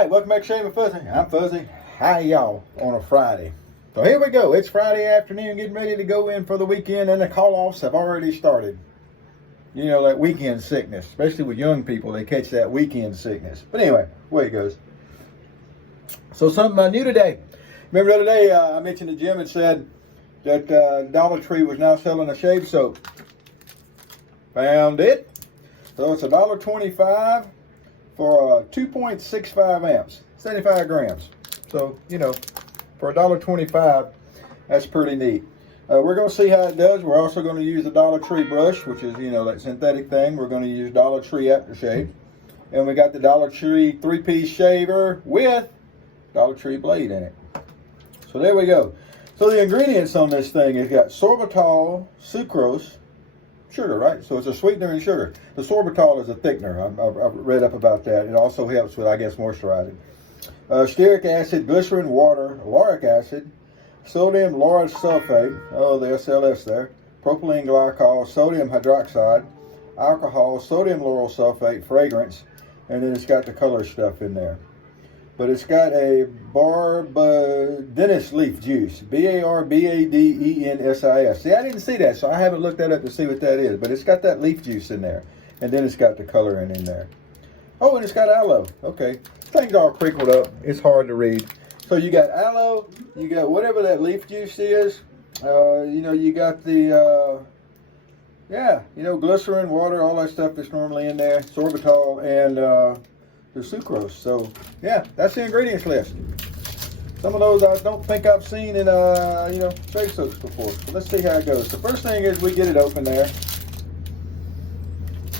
right, welcome back to Shaving Fuzzy. I'm Fuzzy. Hi, y'all, on a Friday. So here we go. It's Friday afternoon, getting ready to go in for the weekend, and the call-offs have already started. You know, that weekend sickness, especially with young people, they catch that weekend sickness. But anyway, away it goes. So something new today. Remember the other day I mentioned to Jim and said that Dollar Tree was now selling a shave soap. Found it. So it's $1.25 for 2.65 amps, 75 grams. So, you know, for $1.25, that's pretty neat. We're going to see how it does. We're also going to use the Dollar Tree brush, which is, you know, that synthetic thing. We're going to use Dollar Tree aftershave. And we got the Dollar Tree 3-piece shaver with Dollar Tree blade in it. So there we go. So the ingredients on this thing is got sorbitol, sucrose, sugar, right? So it's a sweetener and sugar. The sorbitol is a thickener. I've read up about that. It also helps with, I guess, moisturizing. Stearic acid, glycerin, water, lauric acid, sodium lauryl sulfate, oh, the SLS there, propylene glycol, sodium hydroxide, alcohol, sodium lauryl sulfate, fragrance, and then it's got the color stuff in there. But it's got a barbadensis leaf juice, B-A-R-B-A-D-E-N-S-I-S. See, I didn't see that, so I haven't looked that up to see what that is. But it's got that leaf juice in there, and then it's got the coloring in there. Oh, and it's got aloe. Okay, things all crinkled up. It's hard to read. So you got aloe, you got whatever that leaf juice is. You know, you got the, yeah, you know, glycerin, water, all that stuff that's normally in there, sorbitol, and the sucrose. So yeah, that's the ingredients list. Some of those I don't think I've seen in you know, shave soaps before. So let's see how it goes. The first thing is we get it open there.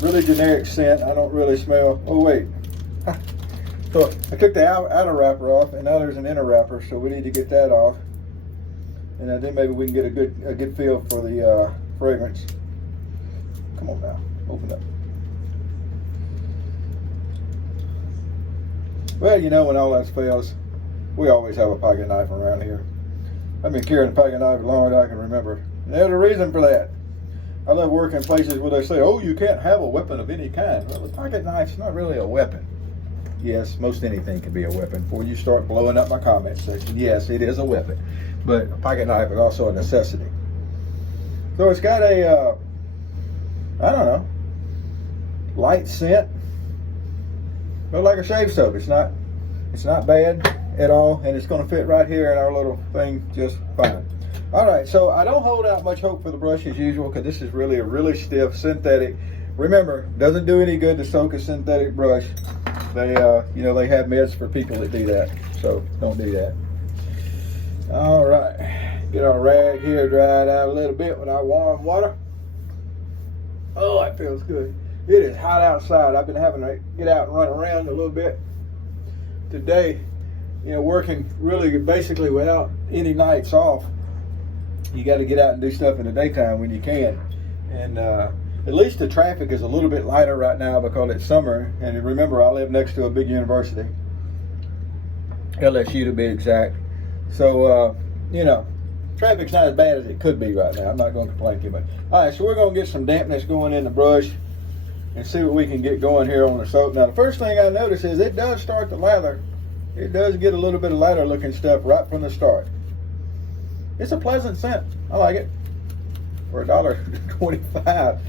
Really generic scent. I don't really smell. Oh wait. So I took the outer wrapper off, and now there's an inner wrapper, so we need to get that off. And then maybe we can get a good feel for the fragrance. Come on now, open up. Well, you know, when all else fails, we always have a pocket knife around here. I've been carrying a pocket knife as long as I can remember. And there's a reason for that. I love working places where they say, oh, you can't have a weapon of any kind. Well, a pocket knife's not really a weapon. Yes, most anything can be a weapon. Before you start blowing up my comment section, yes, it is a weapon. But a pocket knife is also a necessity. So it's got a, I don't know, light scent. But like a shave soap, it's not bad at all, and it's going to fit right here in our little thing just fine. All right, so I don't hold out much hope for the brush as usual, because this is really a really stiff synthetic. Remember, doesn't do any good to soak a synthetic brush. They, you know, they have meds for people that do that, so don't do that. All right, get our rag here dried out a little bit with our warm water. Oh, that feels good. It is hot outside. I've been having to get out and run around a little bit today. You know, working really basically without any nights off. You got to get out and do stuff in the daytime when you can. And at least the traffic is a little bit lighter right now because it's summer. And remember, I live next to a big university, LSU to be exact. So, you know, traffic's not as bad as it could be right now. I'm not going to complain too much. All right, so we're going to get some dampness going in the brush and see what we can get going here on the soap. Now, the first thing I notice is it does start to lather. It does get a little bit of lather looking stuff right from the start. It's a pleasant scent. I like it. For $1.25.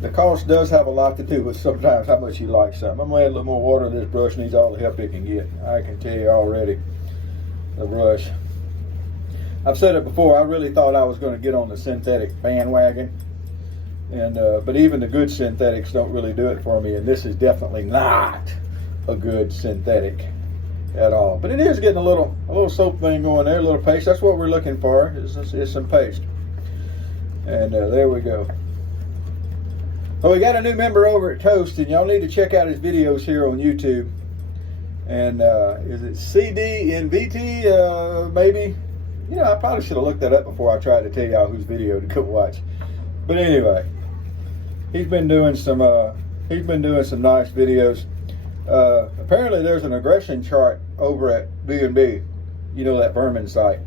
The cost does have a lot to do with sometimes how much you like something. I'm going to add a little more water. This brush needs all the help it can get. I can tell you already. The brush. I've said it before, I really thought I was going to get on the synthetic bandwagon. And but even the good synthetics don't really do it for me, and this is definitely not a good synthetic at all. But it is getting a little soap thing going there, a little paste. That's what we're looking for, is some paste. And there we go. So we got a new member over at Toast, and y'all need to check out his videos here on YouTube. And is it CDNVT, maybe? You know, I probably should have looked that up before I tried to tell y'all whose video to go watch. But anyway, he's been doing some nice videos. Apparently there's an aggression chart over at B&B, you know, that vermin site,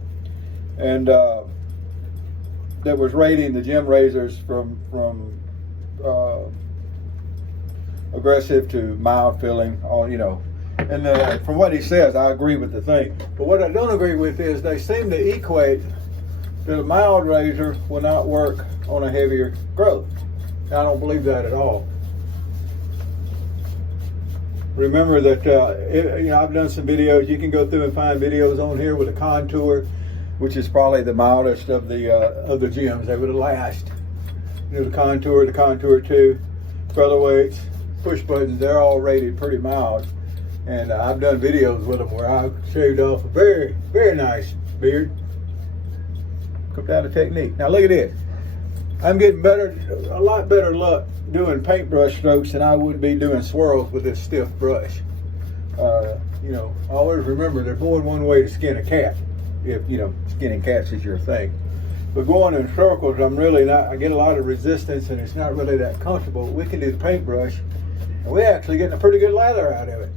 and that was rating the gym razors from aggressive to mild feeling, all, you know, And from what he says, I agree with the thing. But what I don't agree with is they seem to equate that a mild razor will not work on a heavier growth. I don't believe that at all. Remember that I've done some videos. You can go through and find videos on here with a Contour, which is probably the mildest of the gems. They would last. The Contour 2, featherweights, push buttons. They're all rated pretty mild. And I've done videos with them where I shaved off a very, very nice beard. Come down to technique. Now look at this. I'm getting a lot better luck doing paintbrush strokes than I would be doing swirls with this stiff brush. Always remember there's more than one way to skin a cat, if skinning cats is your thing. But going in circles, I get a lot of resistance and it's not really that comfortable. We can do the paintbrush and we're actually getting a pretty good lather out of it.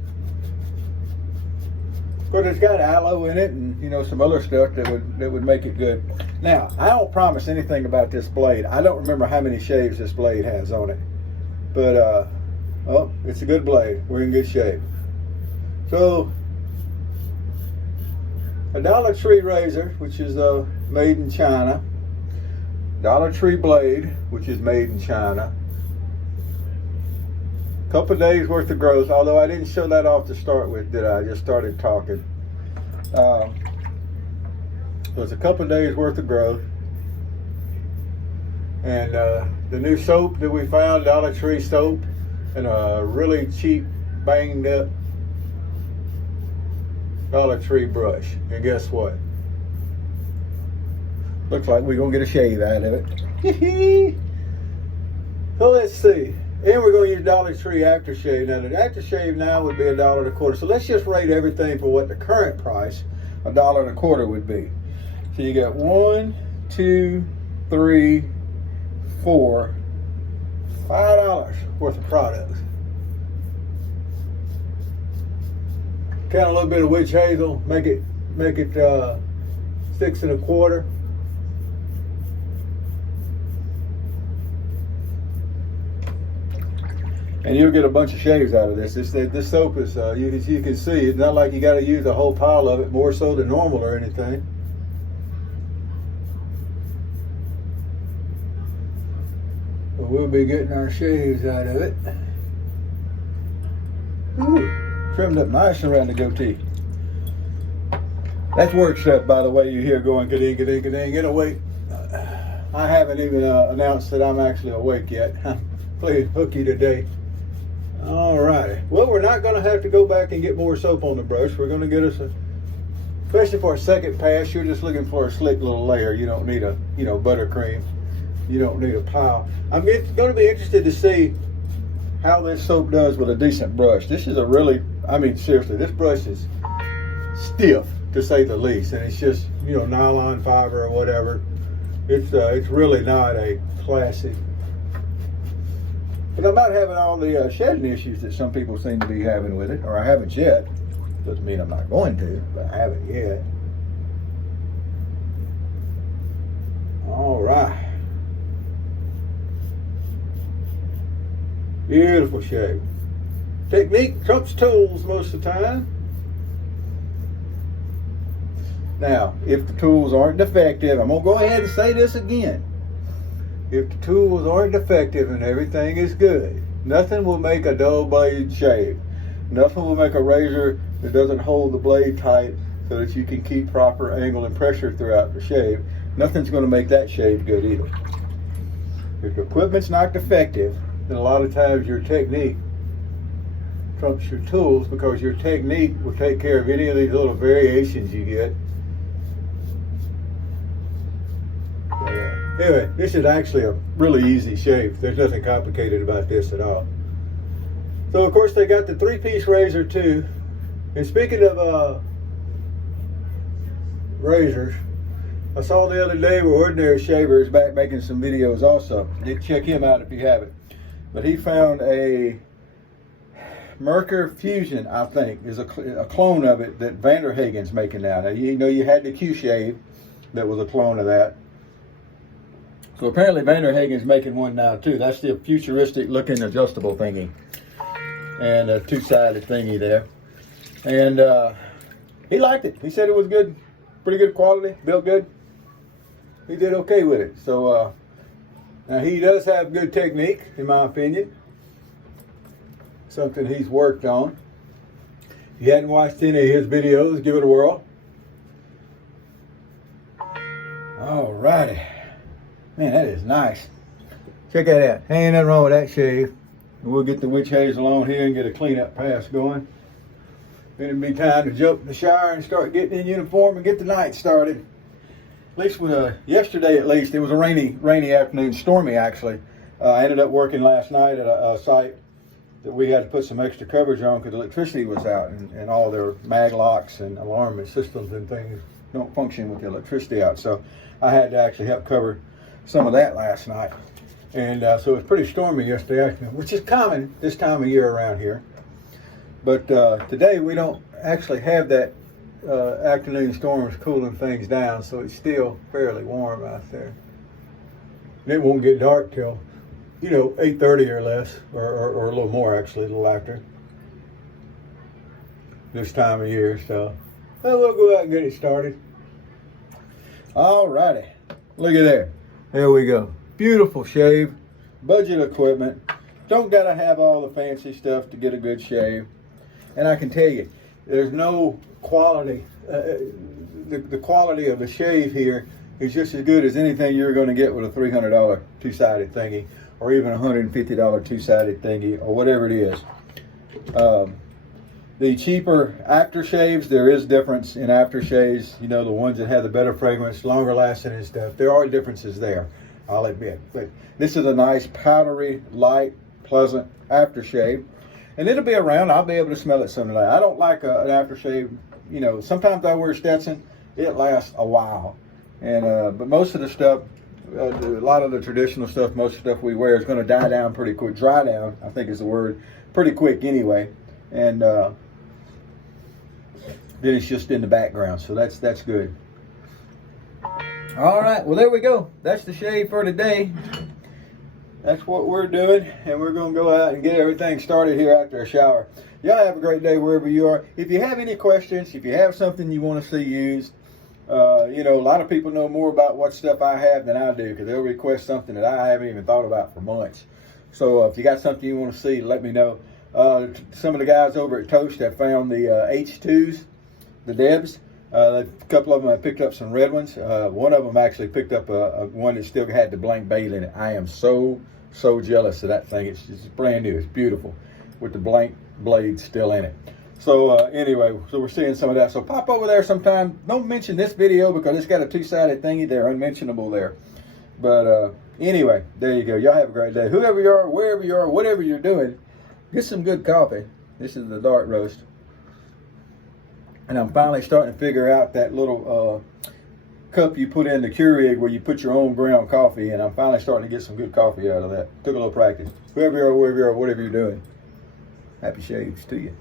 Of course, it's got aloe in it and some other stuff that would make it good. Now, I don't promise anything about this blade. I don't remember how many shaves this blade has on it, but it's a good blade. We're in good shape. So, a Dollar Tree razor, which is made in China. Dollar Tree blade, which is made in China. Couple days worth of growth, although I didn't show that off to start with, did I? I just started talking. There's a couple days worth of growth. And the new soap that we found, Dollar Tree soap, and a really cheap, banged up Dollar Tree brush. And guess what? Looks like we're gonna get a shave out of it. So let's see. And we're going to use Dollar Tree aftershave. Now, the aftershave now would be $1.25. So let's just rate everything for what the current price, $1.25 would be. So you got 1, 2, 3, 4, $5 worth of products. Count a little bit of witch hazel, make it 6 1/4. And you'll get a bunch of shaves out of this. This soap is, you can see, it's not like you got to use a whole pile of it, more so than normal or anything. But we'll be getting our shaves out of it. Ooh, trimmed up nice around the goatee. That's work stuff, by the way. You hear going ka-ding, ka-ding, ka-ding. Get awake. I haven't even announced that I'm actually awake yet. I'm playing hooky today. All right. Well, we're not going to have to go back and get more soap on the brush. We're going to get us especially for a second pass, you're just looking for a slick little layer. You don't need a, buttercream. You don't need a pile. I'm going to be interested to see how this soap does with a decent brush. This is seriously, this brush is stiff, to say the least. And it's just, nylon fiber or whatever. It's really not a classic. But I'm not having all the shedding issues that some people seem to be having with it, or I haven't yet. Doesn't mean I'm not going to, but I haven't yet. All right. Beautiful shave. Technique trumps tools most of the time. Now, if the tools aren't defective, I'm going to go ahead and say this again. If the tools aren't defective and everything is good, nothing will make a dull blade shave. Nothing will make a razor that doesn't hold the blade tight so that you can keep proper angle and pressure throughout the shave. Nothing's going to make that shave good either. If the equipment's not defective, then a lot of times your technique trumps your tools, because your technique will take care of any of these little variations you get. Anyway, this is actually a really easy shave. There's nothing complicated about this at all. So, of course, they got the 3-piece razor, too. And speaking of razors, I saw the other day where Ordinary Shaver is back making some videos also. Check him out if you haven't. But he found a Merkur Fusion, I think, is a clone of it that Vanderhagen's making now. Now, you had the Q-Shave that was a clone of that. So apparently Vanderhagen's making one now too. That's the futuristic looking adjustable thingy. And a 2-sided thingy there. And he liked it. He said it was good, pretty good quality, built good. He did okay with it. So now he does have good technique, in my opinion. Something he's worked on. If you hadn't watched any of his videos, give it a whirl. Alrighty. Man, that is nice. Check that out. Ain't nothing wrong with that shave. We'll get the witch hazel on here and get a cleanup pass going. Then it'll be time to jump in the shower and start getting in uniform and get the night started. At least with yesterday, at least it was a rainy afternoon, stormy actually. I ended up working last night at a site that we had to put some extra coverage on because electricity was out and all their mag locks and alarm systems and things don't function with the electricity out. So I had to actually help cover some of that last night. And so it was pretty stormy yesterday afternoon, which is common this time of year around here. But today we don't actually have that afternoon storms cooling things down, so it's still fairly warm out there. And it won't get dark till, 8:30 or less, or a little more actually, a little after this time of year. So we'll go out and get it started. All righty, look at there. There we go. Beautiful shave, budget equipment. Don't gotta have all the fancy stuff to get a good shave. And I can tell you, there's no quality. The quality of the shave here is just as good as anything you're going to get with a $300 two-sided thingy, or even a $150 two-sided thingy, or whatever it is. The cheaper aftershaves, there is difference in aftershaves. The ones that have the better fragrance, longer lasting and stuff. There are differences there, I'll admit. But this is a nice, powdery, light, pleasant aftershave. And it'll be around. I'll be able to smell it someday. I don't like an aftershave. Sometimes I wear Stetson. It lasts a while. And but most of the stuff, a lot of the traditional stuff, most of the stuff we wear is going to die down pretty quick. Dry down, I think is the word. Pretty quick anyway. And then it's just in the background. So that's good. All right. Well, there we go. That's the shave for today. That's what we're doing, and we're going to go out and get everything started here after a shower. Y'all have a great day wherever you are. If you have any questions, if you have something you want to see used, a lot of people know more about what stuff I have than I do because they'll request something that I haven't even thought about for months. So if you got something you want to see, let me know. Some of the guys over at Toast have found the H2s, the Debs. A couple of them have picked up some red ones. One of them actually picked up a one that still had the blank blade in it. I am so jealous of that thing. It's brand new. It's beautiful with the blank blade still in it. So anyway, so we're seeing some of that. So pop over there sometime. Don't mention this video because it's got a two-sided thingy. They're unmentionable there. But anyway, there you go. Y'all have a great day. Whoever you are, wherever you are, whatever you're doing, get some good coffee. This is the dark roast. And I'm finally starting to figure out that little cup you put in the Keurig where you put your own ground coffee, and I'm finally starting to get some good coffee out of that. Took a little practice. Whoever you are, wherever you are, whatever you're doing, happy shaves to you.